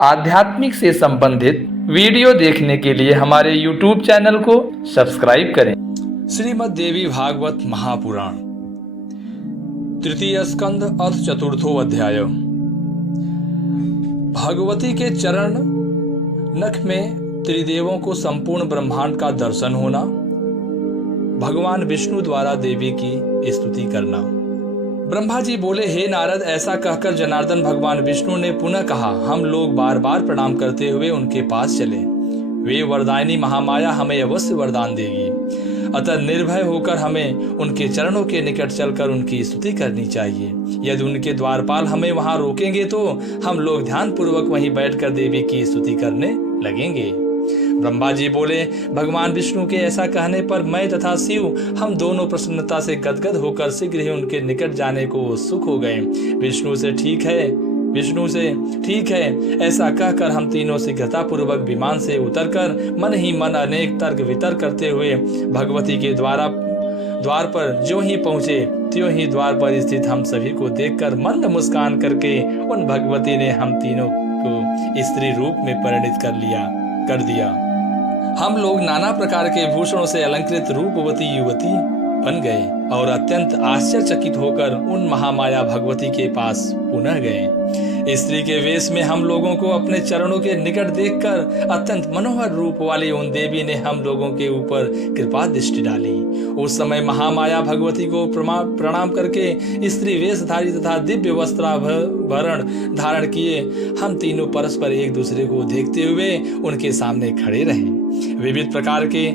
आध्यात्मिक से संबंधित वीडियो देखने के लिए हमारे YouTube चैनल को सब्सक्राइब करें। श्रीमद् देवी भागवत महापुराण तृतीय स्कंद अथ चतुर्थो अध्याय। भगवती के चरण नख में त्रिदेवों को संपूर्ण ब्रह्मांड का दर्शन होना, भगवान विष्णु द्वारा देवी की स्तुति करना। ब्रह्मा जी बोले, हे नारद, ऐसा कहकर जनार्दन भगवान विष्णु ने पुनः कहा, हम लोग बार बार प्रणाम करते हुए उनके पास चले। वे वरदायिनी महामाया हमें अवश्य वरदान देगी, अतः निर्भय होकर हमें उनके चरणों के निकट चलकर उनकी स्तुति करनी चाहिए। यदि उनके द्वारपाल हमें वहां रोकेंगे तो हम लोग ध्यान पूर्वक वहीं बैठकर देवी की स्तुति करने लगेंगे। ब्रह्मा जी बोले, भगवान विष्णु के ऐसा कहने पर मैं तथा शिव हम दोनों प्रसन्नता से गदगद होकर शीघ्र ही उनके निकट जाने को उत्सुक हो गए। विष्णु से ठीक है ऐसा कहकर हम तीनों शीघ्रता पूर्वक विमान से उतरकर मन ही मन अनेक तर्क वितर्क करते हुए भगवती के द्वार पर जो ही पहुंचे त्यों ही द्वार पर स्थित हम सभी को देखकर मंद मुस्कान करके उन भगवती ने हम तीनों को स्त्री रूप में परिणित कर दिया। हम लोग नाना प्रकार के भूषणों से अलंकृत रूपवती युवती बन गए और अत्यंत आश्चर्यचकित होकर उन महामाया भगवती के पास पुनः गए। स्त्री के वेश में हम लोगों को अपने चरणों के निकट देखकर अत्यंत मनोहर रूप वाली उन देवी ने हम लोगों के ऊपर कृपा दृष्टि डाली। उस समय महामाया भगवती को प्रणाम करके स्त्री वेशधारी तथा दिव्य वस्त्राभरण धारण किए हम तीनों परस्पर एक दूसरे को देखते हुए उनके सामने खड़े रहे। विविध प्रकार के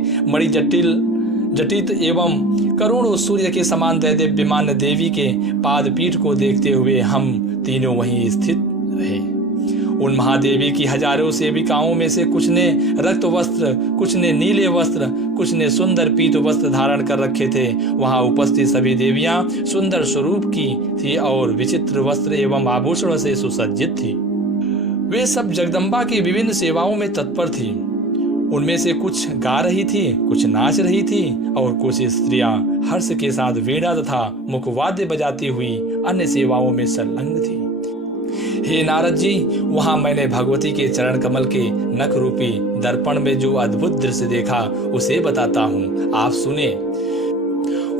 जटित एवं करोड़ों सूर्य के समान दैदिप्यमान देवी के पाद पीठ को देखते हुए हम तीनों वहीं स्थित रहे। उन महादेवी की हजारों सेविकाओं में से कुछ ने रक्त वस्त्र, कुछ ने नीले वस्त्र, कुछ ने सुंदर पीत वस्त्र धारण कर रखे थे। वहां उपस्थित सभी देवियां सुंदर स्वरूप की थी और विचित्र वस्त्र एवं आभूषणों से सुसज्जित थी। वे सब जगदम्बा की विभिन्न सेवाओं में तत्पर थी। उनमें से कुछ गा रही थी, कुछ नाच रही थी और कुछ स्त्रियां हर्ष के साथ वीणा तथा मुखवाद्य बजाती हुई अन्य सेवाओं में संलग्न थी। हे नारद जी, वहां मैंने भगवती के चरण कमल के नख रूपी दर्पण में जो अद्भुत दृश्य देखा उसे बताता हूँ, आप सुने।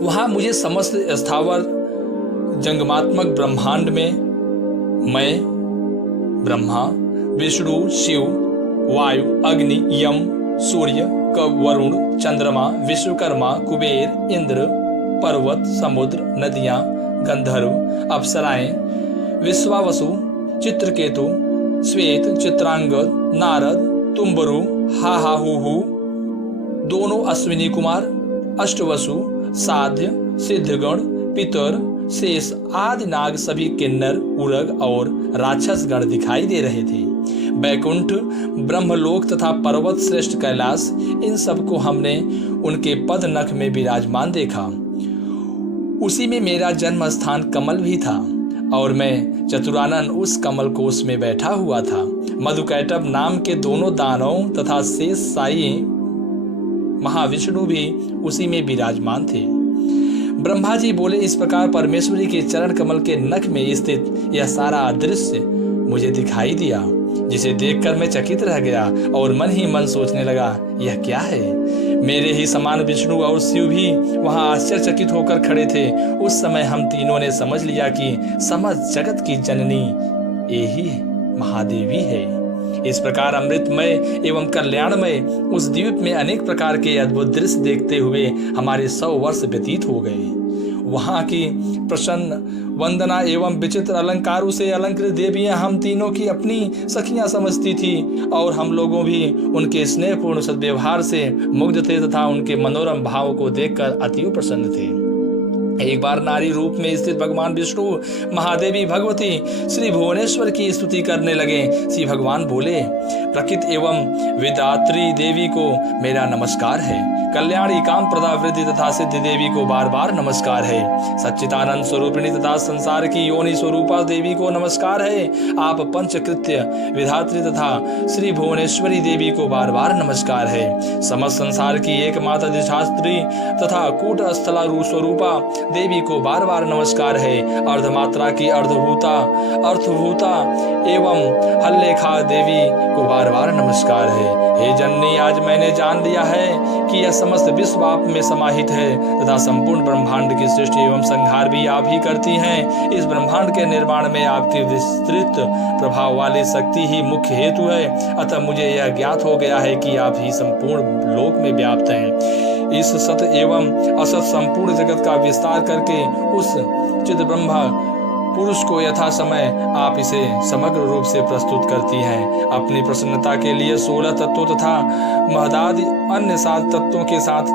वहां मुझे समस्त स्थावर जंगमात्मक ब्रह्मांड में मैं, ब्रह्मा, विष्णु, शिव, वायु, अग्नि, यम, सूर्य, वरुण, चंद्रमा, विश्वकर्मा, कुबेर, इंद्र, पर्वत, समुद्र, नदियां, गंधर्व, अप्सराएं, विश्वावसु, चित्रकेतु, श्वेत, चित्रांगद, नारद, तुम्बरु, हाहाहू, दोनों अश्विनी कुमार, अष्टवसु, साध्य, सिद्धगण, पितर, शेष आदि नाग सभी किन्नर, उरग और राक्षस गण दिखाई दे रहे थे। बैकुंठ, ब्रह्मलोक तथा पर्वत श्रेष्ठ कैलाश, इन सब को हमने उनके पद नख में विराजमान देखा। उसी में मेरा जन्म स्थान कमल भी था और मैं चतुरानन उस कमल कोष में बैठा हुआ था। मधुकैटभ नाम के दोनों दानव तथा शेष साई महाविष्णु भी उसी में विराजमान थे। ब्रह्मा जी बोले, इस प्रकार परमेश्वरी के चरण कमल के नख में स्थित यह सारा दृश्य मुझे दिखाई दिया, जिसे देखकर मैं चकित रह गया और मन ही मन सोचने लगा, यह क्या है। मेरे ही समान विष्णु और शिव भी वहां आश्चर्यचकित होकर खड़े थे। उस समय हम तीनों ने समझ लिया कि समस्त जगत की जननी यही महादेवी है। इस प्रकार अमृतमय एवं कल्याणमय उस द्वीप में अनेक प्रकार के अद्भुत दृश्य देखते हुए हमारे 100 वर्ष व्यतीत हो गए। वहां की प्रसन्न वंदना एवं विचित्र अलंकारों से अलंकृत देवियां हम तीनों की अपनी सखियां समझती थी और हम लोगों भी उनके स्नेहपूर्ण सद्व्यवहार से मुग्ध थे तथा उनके मनोरम भाव को देखकर अति प्रसन्न थे। एक बार नारी रूप में स्थित भगवान विष्णु महादेवी भगवती श्री भुवनेश्वर की स्तुति करने लगे। श्री भगवान बोले, प्रकृति एवं विधात्री देवी को मेरा नमस्कार है। कल्याणी काम प्रदा वृद्धि तथा सिद्धि देवी को बार बार नमस्कार है। सच्चिदानंद स्वरूपिणी तथा संसार की योनि स्वरूपा देवी को नमस्कार है। आप पंचकृत्य विधात्री तथा श्री भुवनेश्वरी देवी को बार बार नमस्कार है। समस्त संसार की एकमात्र अधिष्ठात्री तथा कूट स्थला स्वरूपा देवी को बार बार नमस्कार है। अर्धमात्रा की अर्थभूता एवं हल्लेखा देवी को बार बार नमस्कार है। हे जननी, आज मैंने जान लिया है कि यह समस्त विश्व आप में समाहित है तथा संपूर्ण ब्रह्मांड की सृष्टि एवं संहार भी आप ही करती हैं। इस ब्रह्मांड के निर्माण में आपकी विस्तृत प्रभाव वाली शक्ति ही मुख्य हेतु है। अतः मुझे यह ज्ञात हो गया है कि आप ही संपूर्ण लोक में व्याप्त हैं। इस सत एवं असत संपूर्ण जगत का विस्तार करके उस चिद ब्रह्मा पुरुष को यथा समय आप इसे समग्र रूप से प्रस्तुत करती हैं। अपनी प्रसन्नता के लिए 16 तत्वों तथा महदादि अन्य 7 तत्वों के साथ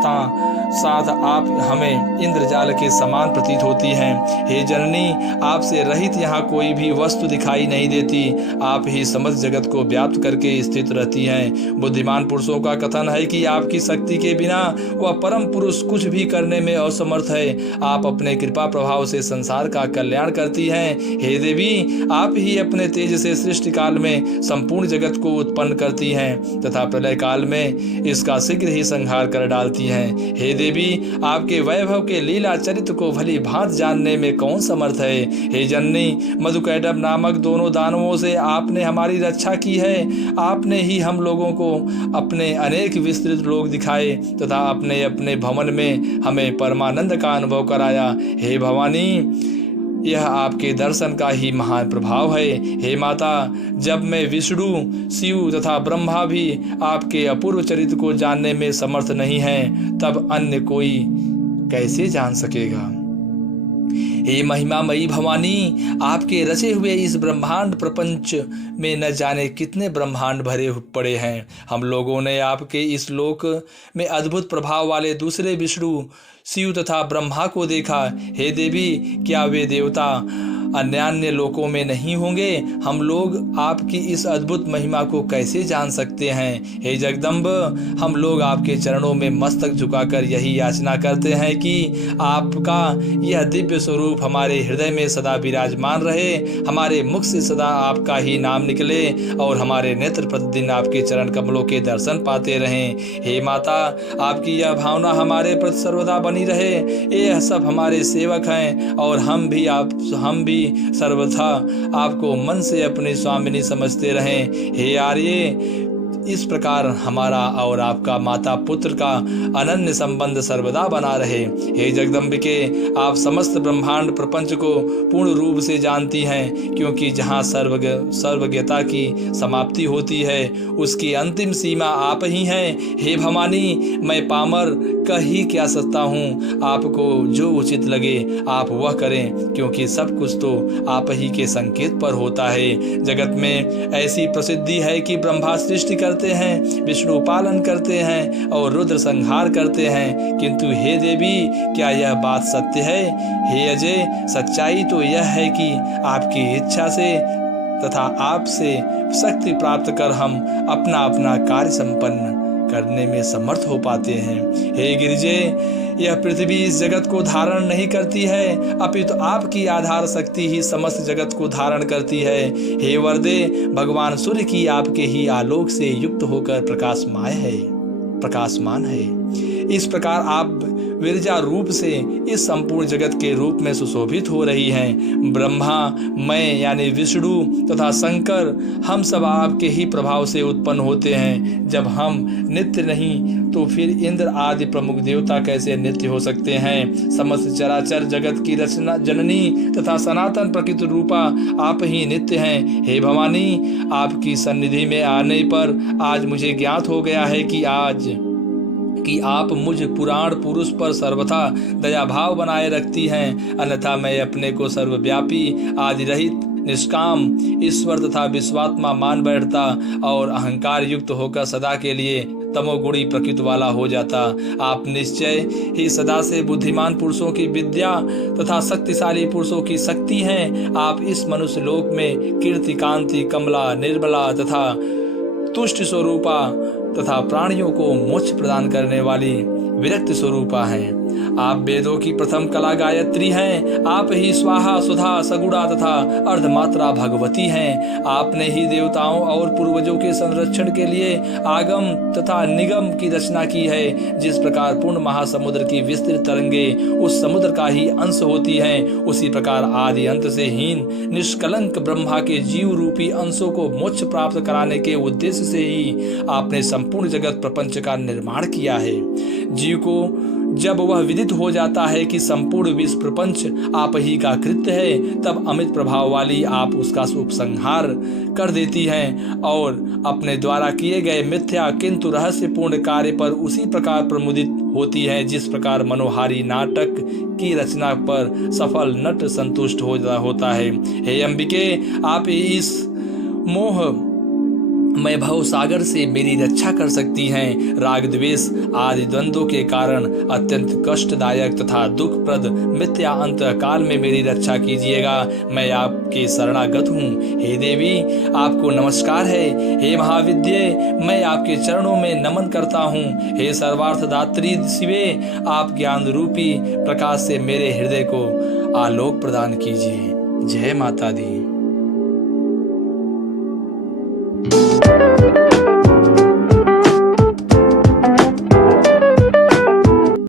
आप हमें इंद्रजाल के समान प्रतीत होती हैं। हे जननी, आपसे रहित यहाँ कोई भी वस्तु दिखाई नहीं देती। आप ही समस्त जगत को व्याप्त करके स्थित रहती हैं। बुद्धिमान पुरुषों का कथन है कि आपकी शक्ति के बिना वह परम पुरुष कुछ भी करने में असमर्थ है। आप अपने कृपा प्रभाव से संसार का कल्याण करती हैं। हे देवी, आप ही अपने तेज से सृष्टि काल में संपूर्ण जगत को उत्पन्न करती हैं तथा प्रलय काल में इसका शीघ्र ही संहार कर डालती हैं। हे देवी, आपके वैभव के लीला चरित्र को भली भांति जानने में कौन समर्थ है। हे जननी, मधुकैटभ नामक दोनों दानवों से आपने हमारी रक्षा की है। आपने ही हम लोगों को अपने अनेक विस्तृत लोक दिखाए तथा अपने अपने भवन में हमें परमानंद का अनुभव कराया। हे भवानी, यह आपके दर्शन का ही महान प्रभाव है। हे माता, जब मैं विष्णु, शिव तथा ब्रह्मा भी आपके अपूर्व चरित्र को जानने में समर्थ नहीं है, तब अन्य कोई कैसे जान सकेगा। हे महिमामयी भवानी, आपके रचे हुए इस ब्रह्मांड प्रपंच में न जाने कितने ब्रह्मांड भरे पड़े हैं। हम लोगों ने आपके इस लोक में अद्भुत प्रभाव वाले दूसरे विष्णु, शिव तथा ब्रह्मा को देखा। हे देवी, क्या वे देवता अन्यान्य लोकों में नहीं होंगे? हम लोग आपकी इस अद्भुत महिमा को कैसे जान सकते हैं। हे जगदम्ब, हम लोग आपके चरणों में मस्तक झुकाकर यही याचना करते हैं कि आपका यह दिव्य स्वरूप हमारे हृदय में सदा विराजमान रहे, हमारे मुख से सदा आपका ही नाम निकले और हमारे नेत्र प्रतिदिन आपके चरण कमलों के दर्शन पाते रहें। हे माता, आपकी यह भावना हमारे प्रति सर्वदा बनी रहे। यह सब हमारे सेवक हैं और हम भी सर्वथा आपको मन से अपनी स्वामिनी समझते रहें। हे आर्य, इस प्रकार हमारा और आपका माता पुत्र का अनन्य संबंध सर्वदा बना रहे। हे जगदम्बिके, आप समस्त ब्रह्मांड प्रपंच को पूर्ण रूप से जानती हैं, क्योंकि जहाँ सर्वज्ञता की समाप्ति होती है उसकी अंतिम सीमा आप ही हैं। हे भवानी, मैं पामर कह ही क्या सकता हूँ। आपको जो उचित लगे आप वह करें, क्योंकि सब कुछ तो आप ही के संकेत पर होता है। जगत में ऐसी प्रसिद्धि है कि ब्रह्मा सृष्टि करते हैं, विष्णु पालन करते हैं और रुद्र संहार करते हैं, किंतु हे देवी, क्या यह बात सत्य है? हे अजय, सच्चाई तो यह है कि आपकी इच्छा से तथा आपसे शक्ति प्राप्त कर हम अपना अपना कार्य संपन्न करने में समर्थ हो पाते हैं। हे गिरिजे, यह पृथ्वी इस जगत को धारण नहीं करती है, अपितु आपकी आधार शक्ति ही समस्त जगत को धारण करती है। हे वरदे, भगवान सूर्य की आपके ही आलोक से युक्त होकर प्रकाशमान है। इस प्रकार आप विरजा रूप से इस संपूर्ण जगत के रूप में सुशोभित हो रही हैं। ब्रह्मा, मैं यानी विष्णु तथा शंकर, हम सब आपके ही प्रभाव से उत्पन्न होते हैं। जब हम नित्य नहीं तो फिर इंद्र आदि प्रमुख देवता कैसे नित्य हो सकते हैं। समस्त चराचर जगत की रचना जननी तथा सनातन प्रकृति रूपा आप ही नित्य हैं। हे भवानी, आपकी सन्निधि में आने पर आज मुझे ज्ञात हो गया है कि आप मुझ पुराण पुरुष पर सर्वथा दया भाव बनाए रखती हैं, अन्यथा मैं अपने को सर्वव्यापी, आदि रहित, निष्काम ईश्वर तथा विश्वात्मा मान बैठता और अहंकार युक्त होकर सदा के लिए तमोगुणी प्रकृति वाला हो जाता। आप निश्चय ही सदा से बुद्धिमान पुरुषों की विद्या तथा शक्तिशाली पुरुषों की शक्ति हैं। आप इस मनुष्य लोक में कीर्ति, कांति, कमला, निर्मला तथा तुष्ट स्वरूपा तथा प्राणियों को मोक्ष प्रदान करने वाली विरक्त स्वरूपा हैं। आप वेदों की प्रथम कला गायत्री हैं। आप ही स्वाहा सुधा सगुणा तथा अर्धमात्रा भगवती हैं। आपने ही देवताओं और पूर्वजों के संरक्षण के लिए आगम तथा निगम की रचना की है। जिस प्रकार पूर्ण महासमुद्र की विस्तृत तरंगे उस समुद्र का ही अंश होती हैं, उसी प्रकार आदि अंत से हीन निष्कलंक ब्रह्मा के जीव रूपी अंशों को मोक्ष प्राप्त कराने के उद्देश्य से ही आपने संपूर्ण जगत प्रपंच का निर्माण किया है। जीव को जब वह विदित हो जाता है कि संपूर्ण विश्व प्रपंच आप ही का कृत्य है, तब अमित प्रभाव वाली आप उसका उपसंहार कर देती हैं और अपने द्वारा किए गए मिथ्या किंतु रहस्यपूर्ण कार्य पर उसी प्रकार प्रमुदित होती है जिस प्रकार मनोहारी नाटक की रचना पर सफल नट संतुष्ट होता है। हे अंबिके, आप इस मोह मैं भव सागर से मेरी रक्षा कर सकती हैं। राग द्वेष आदि द्वंद्वों के कारण अत्यंत कष्टदायक तथा दुखप्रद मिथ्या अंत काल में मेरी रक्षा कीजिएगा। मैं आपके शरणागत हूँ। हे देवी, आपको नमस्कार है। हे महाविद्ये, मैं आपके चरणों में नमन करता हूँ। हे सर्वार्थ दात्री शिवे, आप ज्ञान रूपी प्रकाश से मेरे हृदय को आलोक प्रदान कीजिए। जय माता दी।